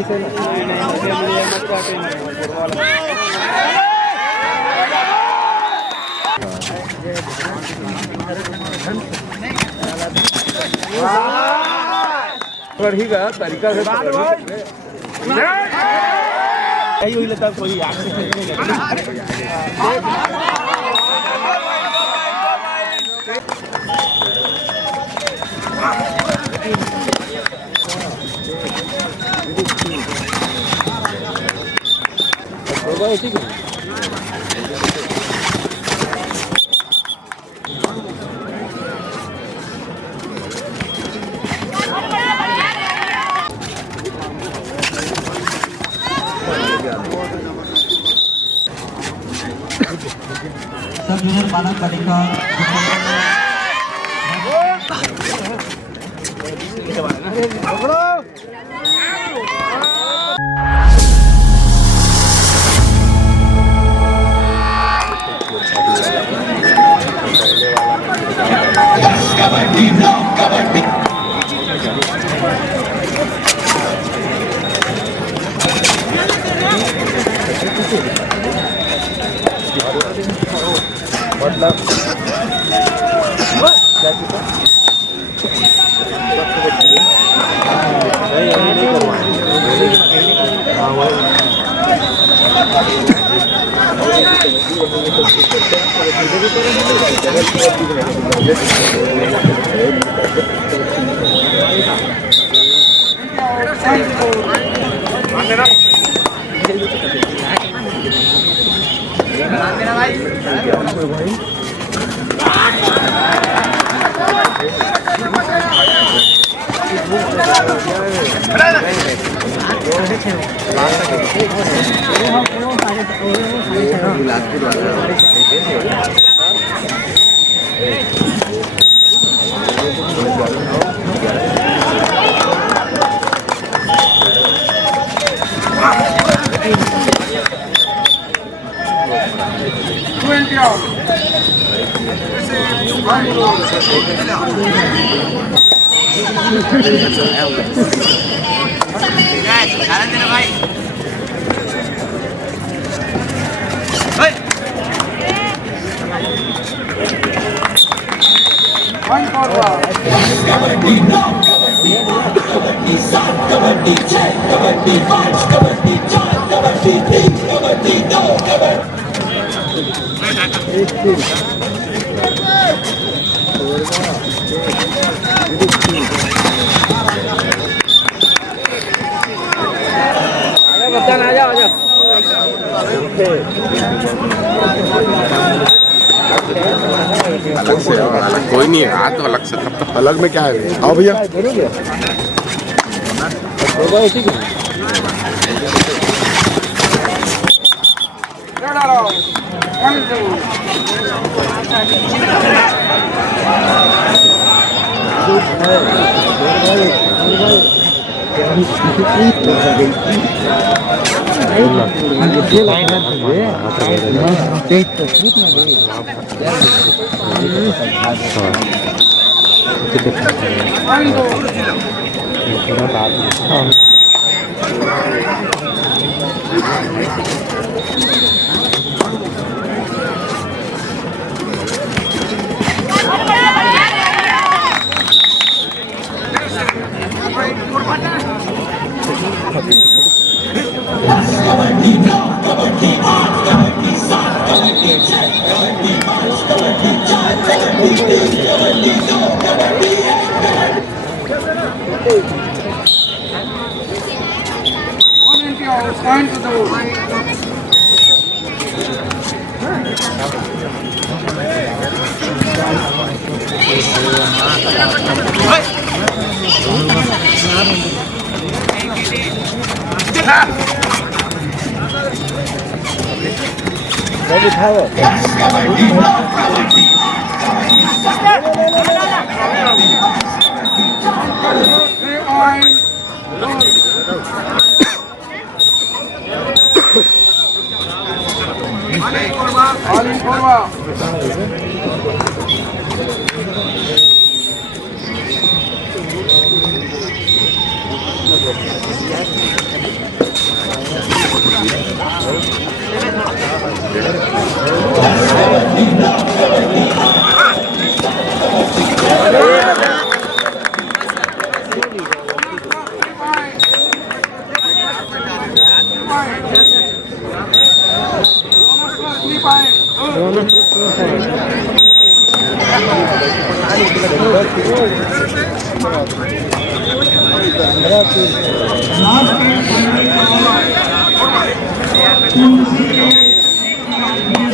ठीक है तरीका से यही लेता कोई ठीक है सब जूनियर बालक बालिका मतलब अलग से अलग कोई नहीं है आज तो अलग से तब तो अलग में क्या है आओ भैया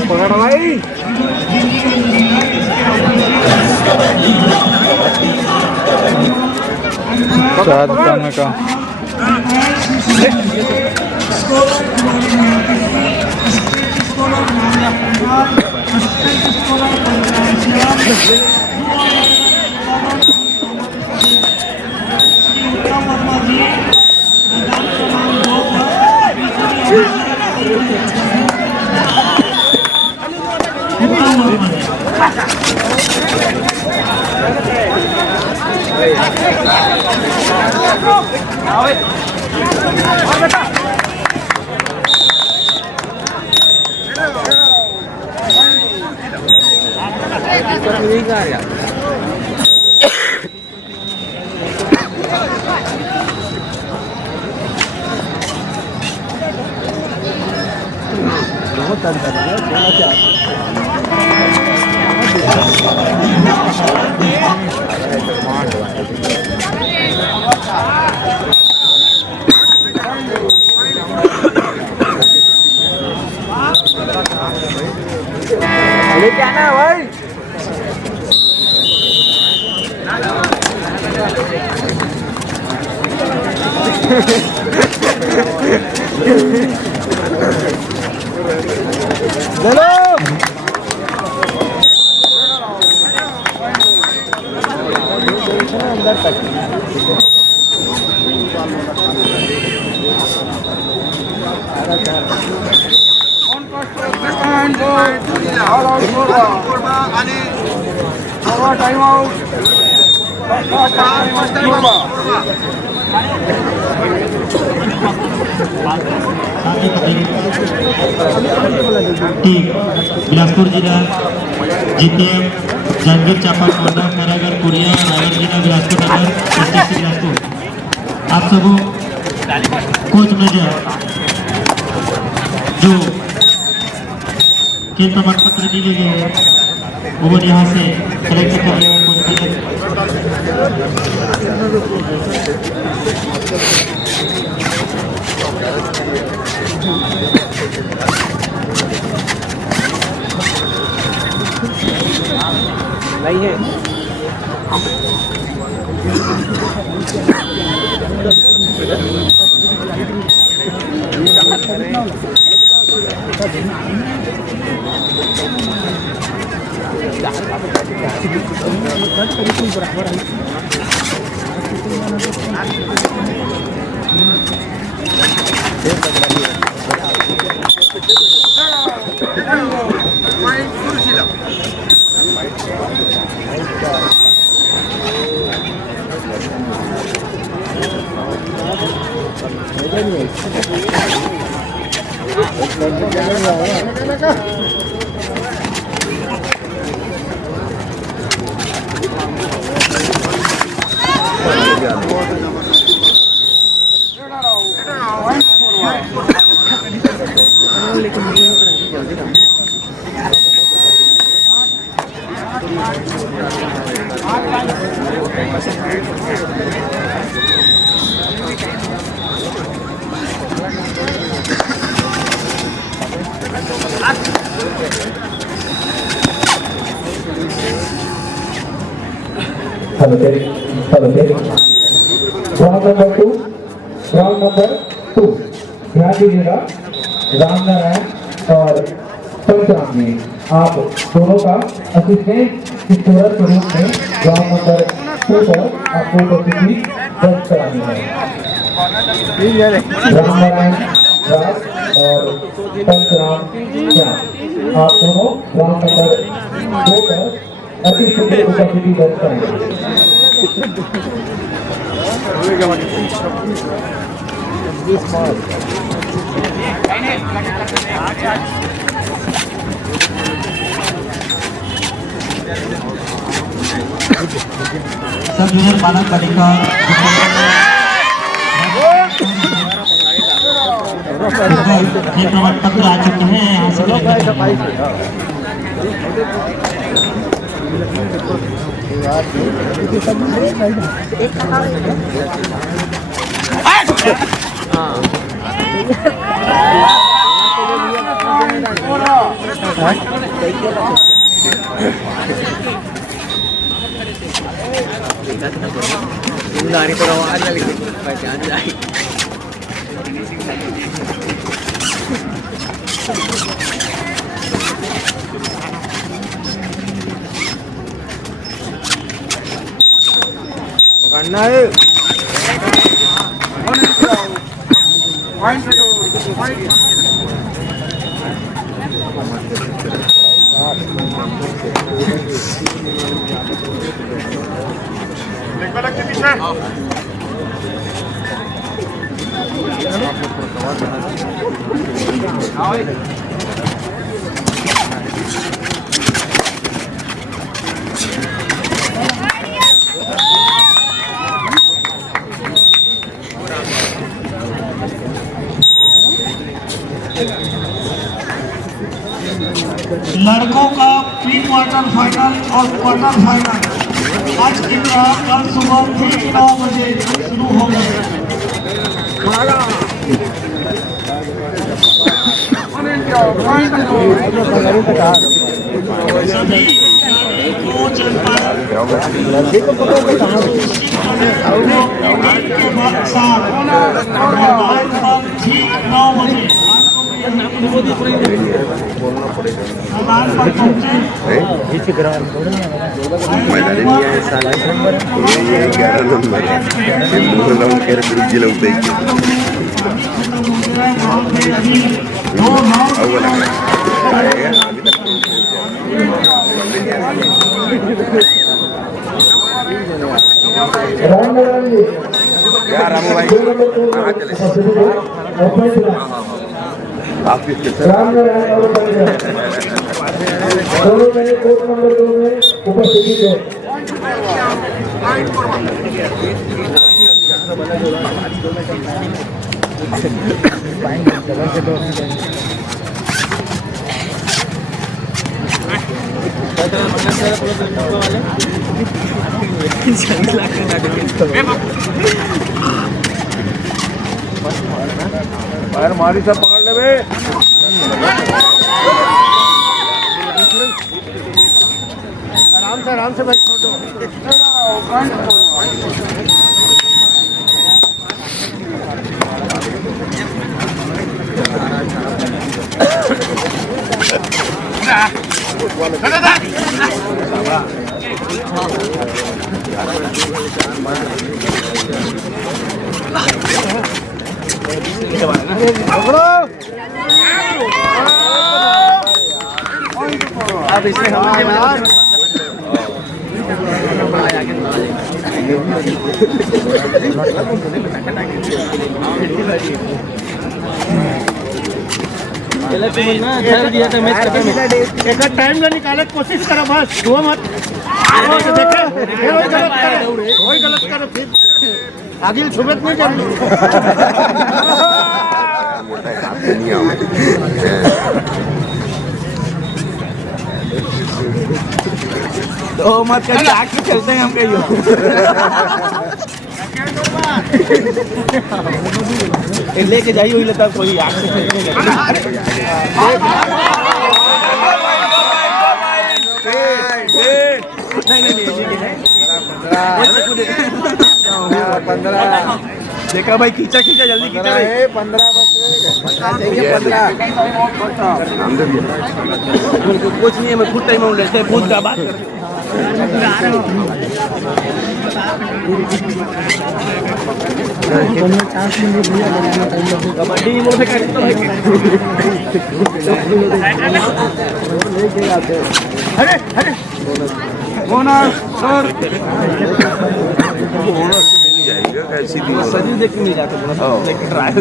पकड़ भाई चार खाने का लेके आना है भाई चलो अंदर तक टाइम आउट बिलासपुर जिला जीपीएम जांजगीर चांपा कोंडा फरागर कुरिया रायगढ़ जिला बिलासपुर नगर डिस्ट्रिक्ट बिलासपुर आप सबों कोच मेजर जो खेल प्रमाण पत्र दिए गए हैं वो यहाँ से कलेक्ट कर रहे हैं नहीं है Hello, Terry. Hello, Terry. Round number 2. Round number 2. ध्यान दीजिएगा राम नारायण और पंचराम जी आप दोनों का असिस्टेंट इस पूरा स्वरूप में राउंड नंबर 2 पर आपको उपस्थिति दर्ज करानी है। राम नारायण राज और पंचराम श्याम आप दोनों राउंड नंबर 2 पर अति सुंदर उपस्थिति दर्ज कराएंगे। This सब जूनियर बालक बालिका ये प्रमाण पत्र आ चुके हैं यहाँ से पकड़ना है लड़कों का प्री क्वार्टर फाइनल और क्वार्टर फाइनल आज की तरह कल सुबह ठीक 9 बजे शुरू होगा। सभी कोच ठीक 9 बजे मैदान पर पहुंचे। दोनों में कोर्ट नंबर 2 में उपस्थिति है। पैर मारी सब पकड़ ले बे आराम से भाई छोटो अब इसमें एक टाइम का निकाले कोशिश करो बस दो मत वही गलत करो फिर आगे छुबत नहीं करनी तो मत कर आग के चलते हैं हम कहीं लेके जाइए वही लेता कोई आग से देखा भाई खींचा जल्दी खींचा 15 कुछ नहीं है मैं खुद टाइम लेते खुद का बात कबड्डी अरे अरे बोनस सर बोनस मिल जाएगा सीधी शरीर देख के मिल जाते हैं देख के ट्राई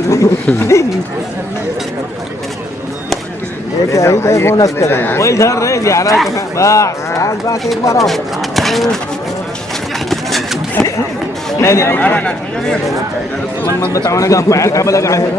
बोनस करें वही धर रहे 11 बस बस एक बार आओ नहीं मन मत बताओ का पैर का लगा है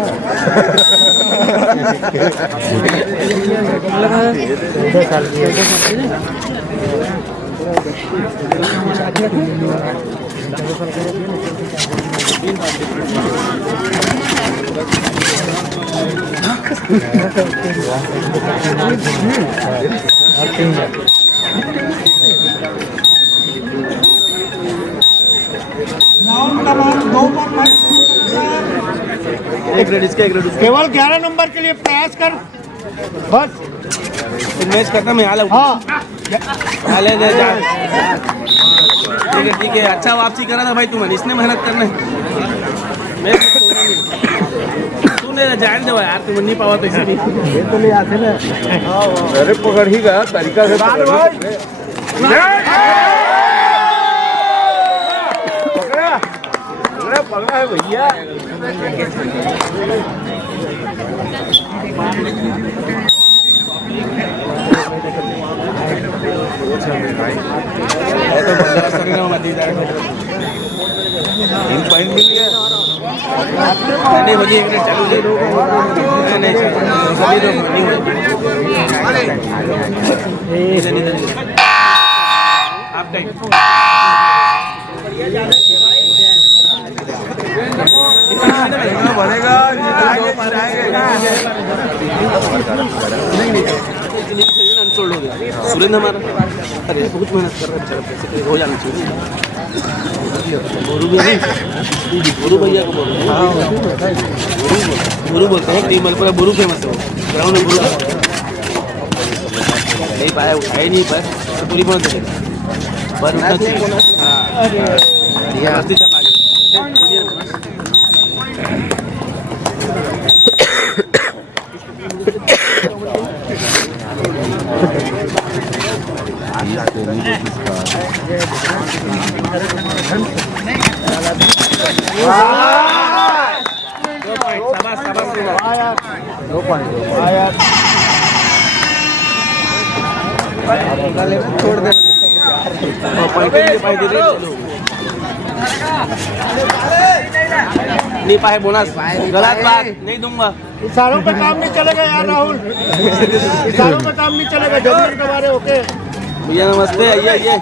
एक रेड इसका केवल 11 नंबर के लिए प्रयास कर बस मैच करता मैं हाल हाँ हाले दे जा ठीक है अच्छा वापसी करा था भाई तुमने इसने मेहनत करना है मैं तूने जान दे यार तुम नहीं पावा तो इसलिए ये तो ले आते ना अरे पकड़ ही गया तरीका से पकड़ा है भैया नहीं बजे एक चालू नहीं आप अनसोल्ड हो गया सुरेंद्र हमारा अरे बहुत मेहनत कर रहा है पैसे हो जाना चाहिए गुरु भैया को बोल गुरु बोलते हैं टीम पर गुरु फेमस है ग्राउंड में गुरु नहीं पाया उठाया नहीं पाया तो पूरी बहुत पर छोड़ दे नहीं पाए बोनस गलत बात नहीं दूंगा इशारों पे काम नहीं चलेगा यार राहुल इशारों पे काम नहीं चलेगा जमीन के बारे ओके भैया नमस्ते आइए आइए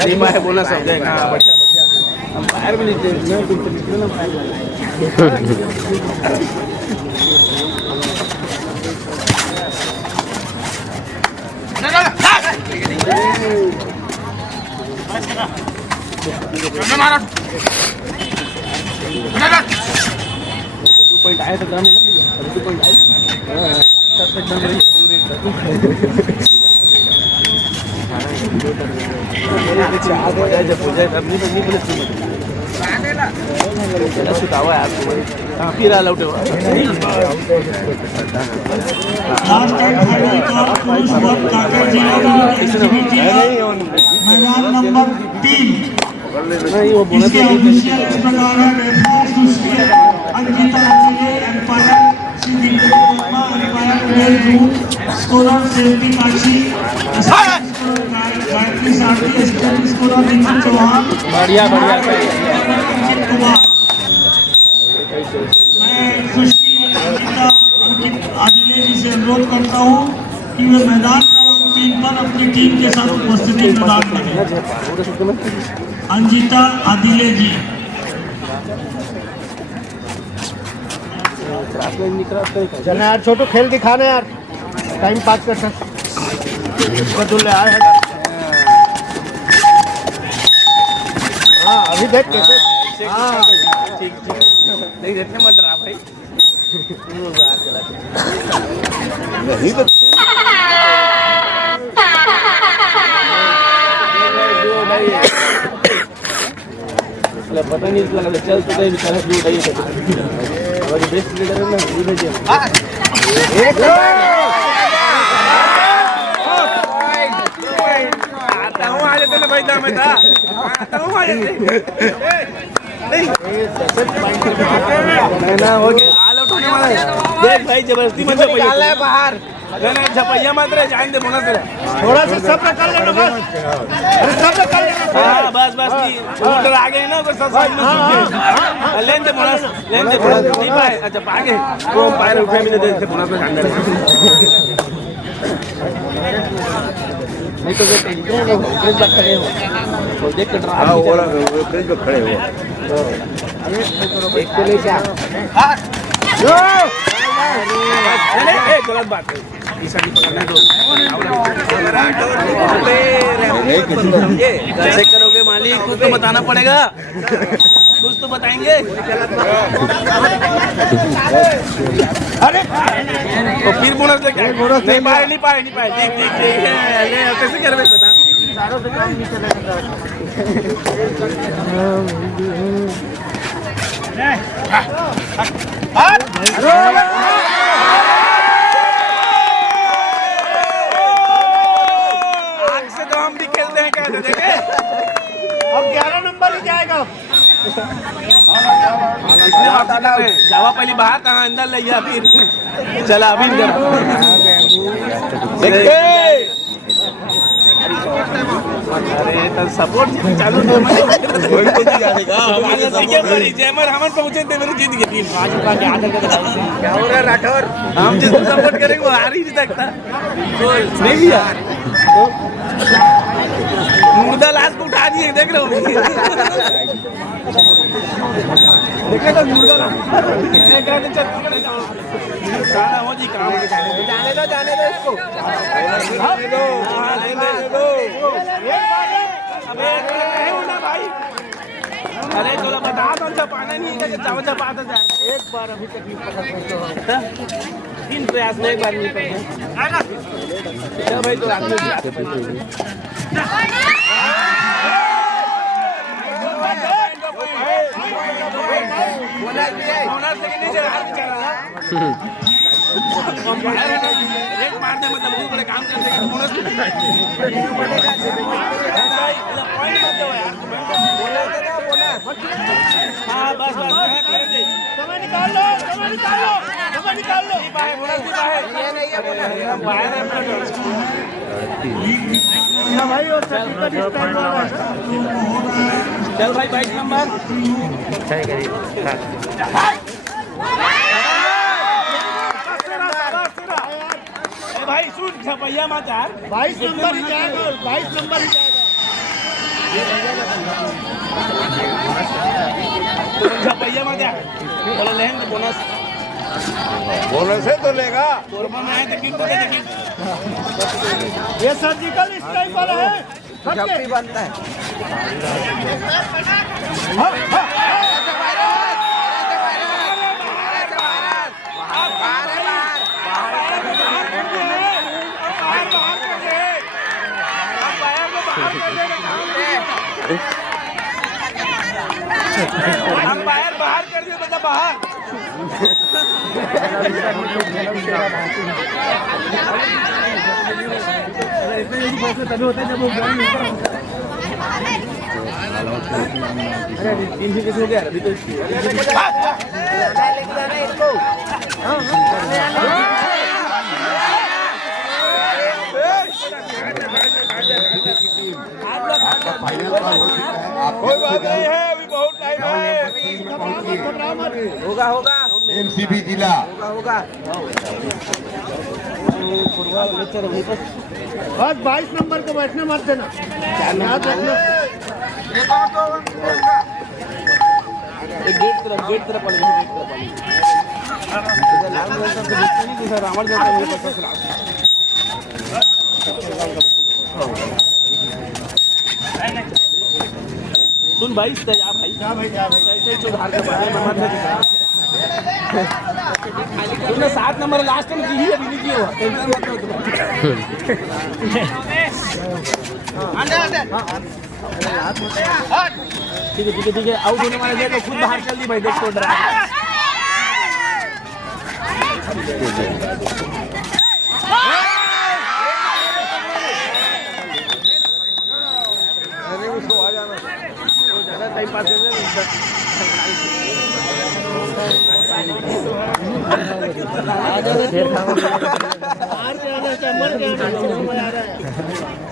नहीं पाए बोनस हो गए हाँ बढ़िया बढ़िया हम बाहर भी नहीं पॉइंट आया तो ग्राम में ना 2 पॉइंट आए तब तक जब हो जाए तब नहीं पुलिस चला सुतावा यार कहाँ फिर आल आउट मैदान नंबर 3 नहीं वो बोनस इसके ऑफिशियल इस प्रकार है referees Sushil Ankita umpire Siddiq Sharma umpire player group scorer safety Kashi Gayatri साथी स्टेट स्कोरर रिंकू चौहान बढ़िया बढ़िया कुमार मैं सुशील अंकिता अंकित आदिले जी से अनुरोध करता हूँ कि वे मैदान क्रमांक 3 पर अपनी टीम के साथ उपस्थिति प्रदान करें। अंजिता आदिले जी चलना यार छोटू खेल दिखाना यार टाइम पास कर सकते बदुल्ले आए हैं हाँ अभी देख कैसे हाँ ठीक नहीं रहते मत रहा भाई नहीं तो पता नहीं लगा चल तो नहीं बेचारा क्यों उठाइए और बेस्ट लीडर है ना ये भेजिए तहु आ जाते ना भाई दाम में था तहु आ जाते नहीं ना हो गया आल आउट होने वाला है देख भाई जबरदस्ती मत निकाल है बाहर नहीं झपैया मत रहे जान दे बोनस रहे थोड़ा सा सब कर लेना बस सब कर लेना हां बस बस की मोटर आ गए ना को सब साइड में लेन दे बोनस नहीं पाए अच्छा पा गए वो पैर उठे भी नहीं दे बोनस में ध्यान दे नहीं तो ये टेंशन है प्रेस पर खड़े हो तो देख के ड्रा हां वो प्रेस पर खड़े हो एक को ले जा नहीं गलत बात है ईसा जी पकड़ना दो कैसे करोगे मालिक कुछ तो बताना पड़ेगा कुछ तो बताएंगे अरे तो फिर बोनस लेके नहीं पाए ठीक है कैसे कर रहे बता सारों से काम नहीं चलेगा आग से तो हम भी खेलते हैं कहते देखे अब 11 नंबर ही जाएगा इसने जावा पहली बाहर था अंदर ले गया फिर चला अभी अरे तो सपोर्ट चालू जयमर हम पहुंचे थे मेरे जीत गए क्या हो रहा है राठौर हम जिसको सपोर्ट करेंगे वो हार ही नहीं सकता नहीं लिया मुर्दा लाश को उठा दिए देख रहे हो देखे तो मुर्दा हो जी काम जाने दो इसको अबे भाई अरे चलो बता दो पाना नहीं है चावल पाता जाए एक बार अभी तक नहीं पकड़ तीन प्रयास में एक बार नहीं पकड़े भाई तो आदमी एक मारते मतलब बहुत बड़े काम करते हैं बोनस हाँ बस कर दे समय निकाल लो बोनस ये नहीं है भाई और सर्टिफिकेट इस टाइम वाला चल भाई 22 नंबर भाई सूट छपैया मत यार 22 नंबर ही जाएगा 22 नंबर ही जाएगा छपैया मत यार चलो लेंगे बोनस है तो लेगा कोरमा में आए तो क्यों बोले देखिए ये सर्जिकल इस टाइप वाला है झप्पी बनता है अंपायर बाहर कर दिया बता बाहर तभी होता है जब वो अरे तीन से कैसे हो गया अभी तो कोई बात नहीं है अभी बहुत टाइम है होगा एमसीबी जिला बस 22 नंबर को बैठने मत देना याद रखना गेट तरफ सुन भाई जा भाई ऐसे सुधार के बारे में मत तुमने 7 नंबर लास्ट में की ही अभी नहीं की हो टेंशन मत लो ठीक है आउट होने वाले तो खुद बाहर चल दी भाई देख तो डरा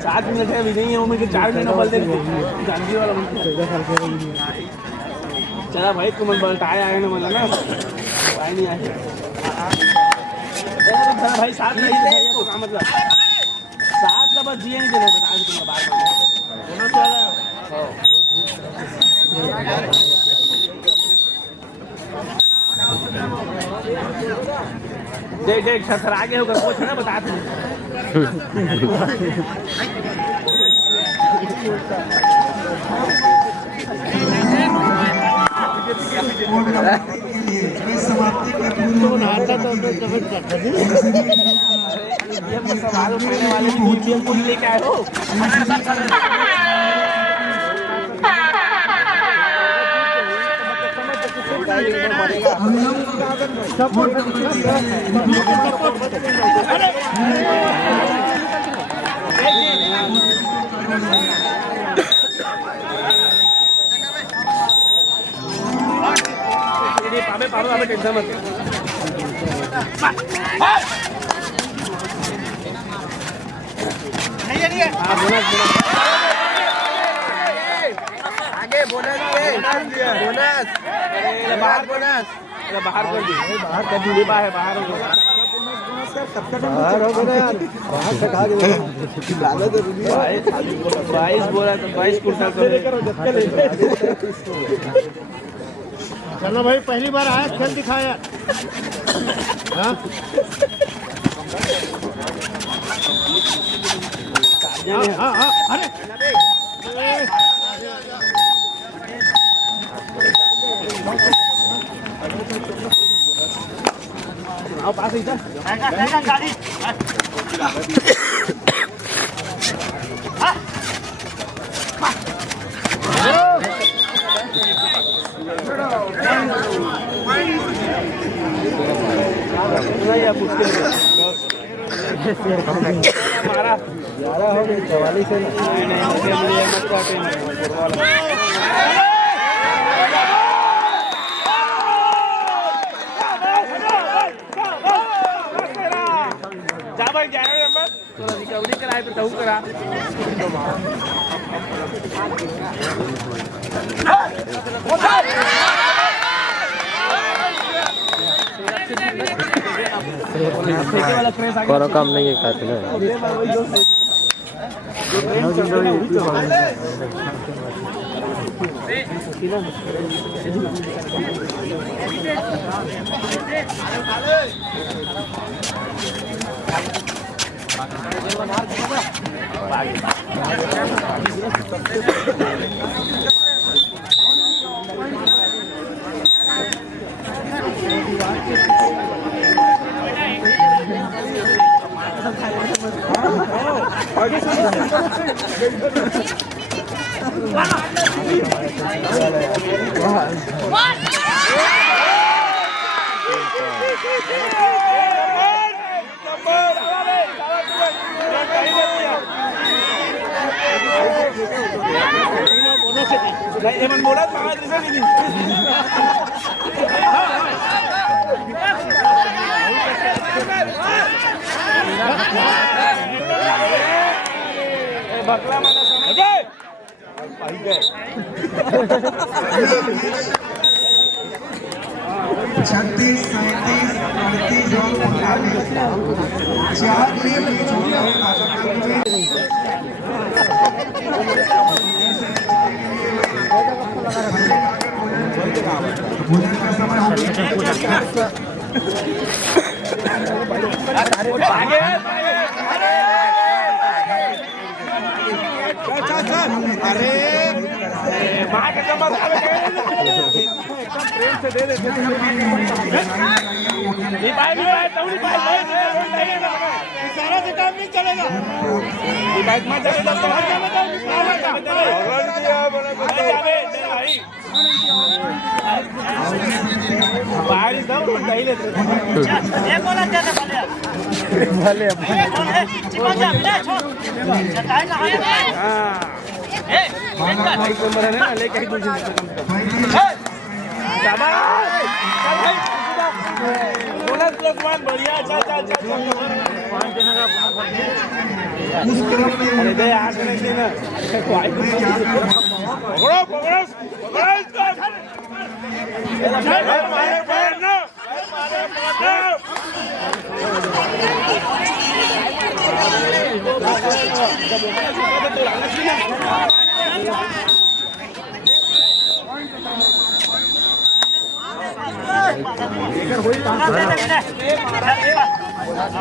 सात मिनट है अभी नहीं है वो मुझे 4 महीना बोल देंगे जानवी वाला चला भाई तुम बोलता आया ना मला ना भाई नहीं आया भाई साथ नहीं दे तो काम मतलब साथ का बस जिए नहीं देना बता तुम्हारा बार होना चला देख देख सर आगे होगा कुछ ना बता तू समाप्ति के पूर्व सवाल उठाने वाले भी लेके आए हो पापे टेंशन मत आगे बोनस बाहर कर दी बाहर कर दी बाहर हो गया यार बाहर से कहा 22 बोला तो 22 कुर्ता चलो भाई पहली बार आया खेल दिखाया हाँ हाँ हाँ अरे आओ पास ही गाड़ी हमारा 11 हो गए 44 है जा भाई 11 नंबर थोड़ा रिकवरी कराए तो तू करा कौन काम नहीं है खाते ना नहीं बोला बकला मला समझ 36, 37, 38 और 4 टीम भोजन का समय हो अरे मार के मत प्रेम से दे दे नहीं भाई इशारा से काम नहीं चलेगा बाइक में जाएगा तो बाहर जाओ नहीं लेते एक बोला जाता भले भले चिपक जा बिना छोड़ चटाई ना हां एक नंबर है ना, लेके ही दूसरी शाबाश, चल भाई बोला सुलेमान, बढ़िया, चल चल चल अरे दे आठ नहीं देना, पकड़ो पकड़ो पकड़ो इसको, मारे मारे ना,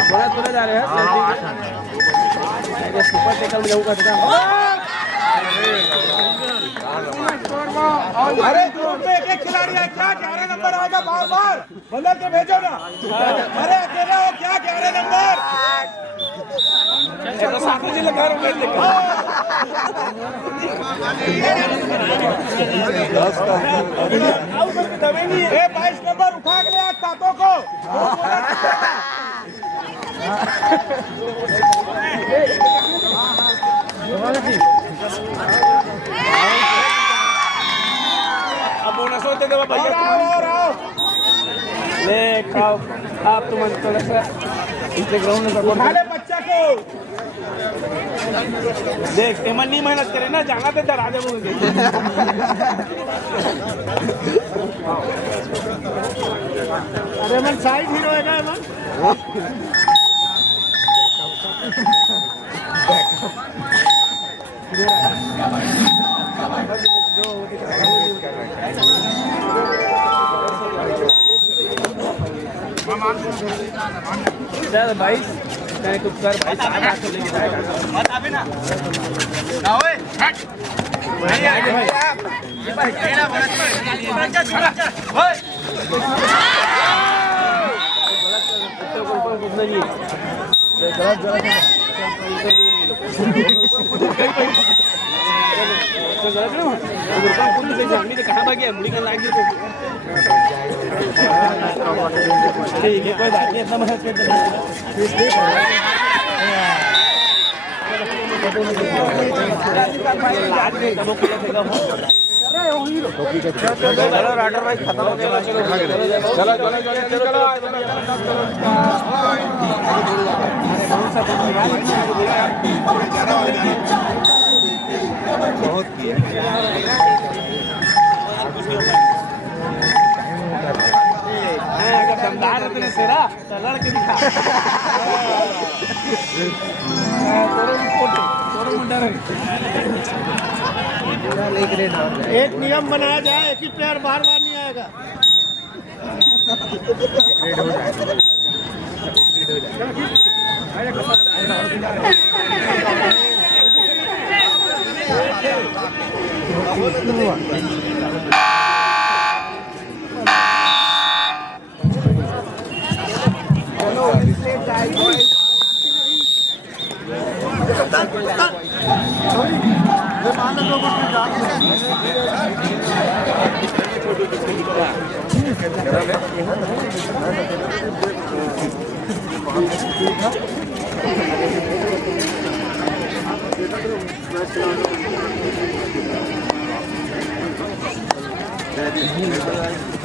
बड़ा तुले जा रहे हैं सुपर टेकल में जाऊंगा अरे ग्रुप में एक खिलाड़ी है, क्या 11 नंबर आएगा, बार बार बदल के भेजो ना। अरे अकेले हो क्या 11 नंबर, साकू जी लगा रहे हैं 22 नंबर उठा के ले आज तातों को। अब बोनस होते थे भैया, ले खाओ आप तुम थोड़ा सा इसे ग्राउंड में सपोर्ट उठा ले बच्चा को। देख एमन नहीं मेहनत करे ना, जाना तो डरा दे बोल दे। अरे मन साइड हीरो है ना मन। चल भाई चाहे कुछ कर भाई, 7-8 तो लेके जाएगा मत अभी ना ना ओए हट भाई आगे भाई ये भाई केड़ा बड़ा बच्चा छोड़ा ओए गलत नहीं गलत कहाँ भाग गया, मुड़ी का लाग गया ठीक है, कोई बात नहीं, इतना मेहनत करते चलो राइडर भाई खत्म हो गया, चलो चलो चलो चलो बहुत अगर दमदार है तेरे सेरा तो लड़के दिखा एक नियम बनाया जाए, एक ही प्लेयर बार बार नहीं आएगा। Thank you.